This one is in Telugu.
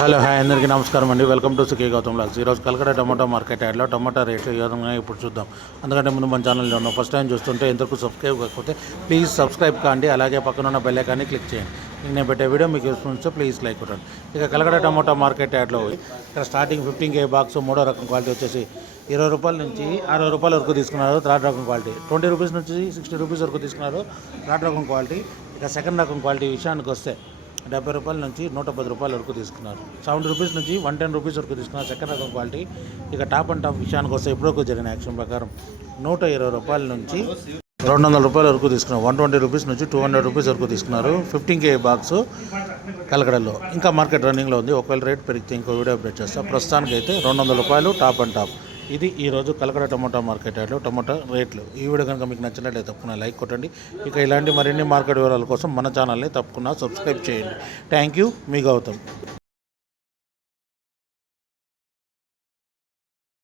హలో హాయ్ అందరికీ నమస్కారం అండి. Welcome to Sukhi Gautam logs. ఈరోజు కలకడ టమాటో మార్కెట్ యాడ్లో టమాటా రేట్లు ఏ విధంగా ఇప్పుడు చూద్దాం. అందుకంటే ముందు మన ఛానల్లో ఉన్నాం. ఫస్ట్ టైం చూస్తుంటే ఎంతకు సబ్స్క్రైబ్ కాకపోతే ప్లీజ్ సబ్స్క్రైబ్ కాండి. అలాగే పక్కన ఉన్న బెల్ ఐకాన్ని క్లిక్ చేయండి. నేను పెట్టే వీడియో మీకు చూస్తే ప్లీజ్ లైక్ కొట్టండి. ఇక కలకడ టమాటో మార్కెట్ యాడ్లో ఇక్కడ స్టార్టింగ్ 15K బాక్స్ మూడో రకం క్వాలిటీ వచ్చేసి 20 రూపాయల నుంచి 60 రూపాయల వరకు తీసుకున్నారు. థర్డ్ రకం క్వాలిటీ 20 రూపీస్ నుంచి 60 రూపీస్ వరకు తీసుకున్నారు. థర్డ్ రకం క్వాలిటీ. ఇక సెకండ్ రకం క్వాలిటీ విషయానికి వస్తే 70 రూపాయల నుంచి 110 రూపాయల వరకు తీసుకున్నారు. 70 రూపీస్ నుంచి 110 రూపీస్ వరకు తీసుకున్నారు సెకండ్ రకం క్వాలిటీ. ఇక టాప్ అండ్ టాప్ విషయానికి వస్తే ఇప్పటివరకు జరిగిన యాక్షన్ ప్రకారం 120 రూపాయల నుంచి 200 రూపాయల వరకు తీసుకున్నారు. 120 రూపీస్ నుంచి 200 రూపీస్ వరకు తీసుకున్నారు. 15K బాక్స్ కలకడలో ఇంకా మార్కెట్ రన్నింగ్లో ఉంది. ఒకవేళ రేట్ పెరిగితే ఇంకో వీడియో అప్డేట్ చేస్తాను. ప్రస్తుతానికి అయితే 200 రూపాయలు టాప్ అండ్ టాప్. ఇది ఈరోజు కలకడ టమాటా మార్కెట్ యార్డ్లో టమాటా రేట్లు. ఈ వీడియో కనుక మీకు నచ్చినట్లయితే తప్పకుండా లైక్ కొట్టండి. ఇక ఇలాంటి మరిన్ని మార్కెట్ వివరాల కోసం మన ఛానల్ని తప్పకుండా సబ్స్క్రైబ్ చేయండి. థ్యాంక్ యూ, మీ గౌతమ్.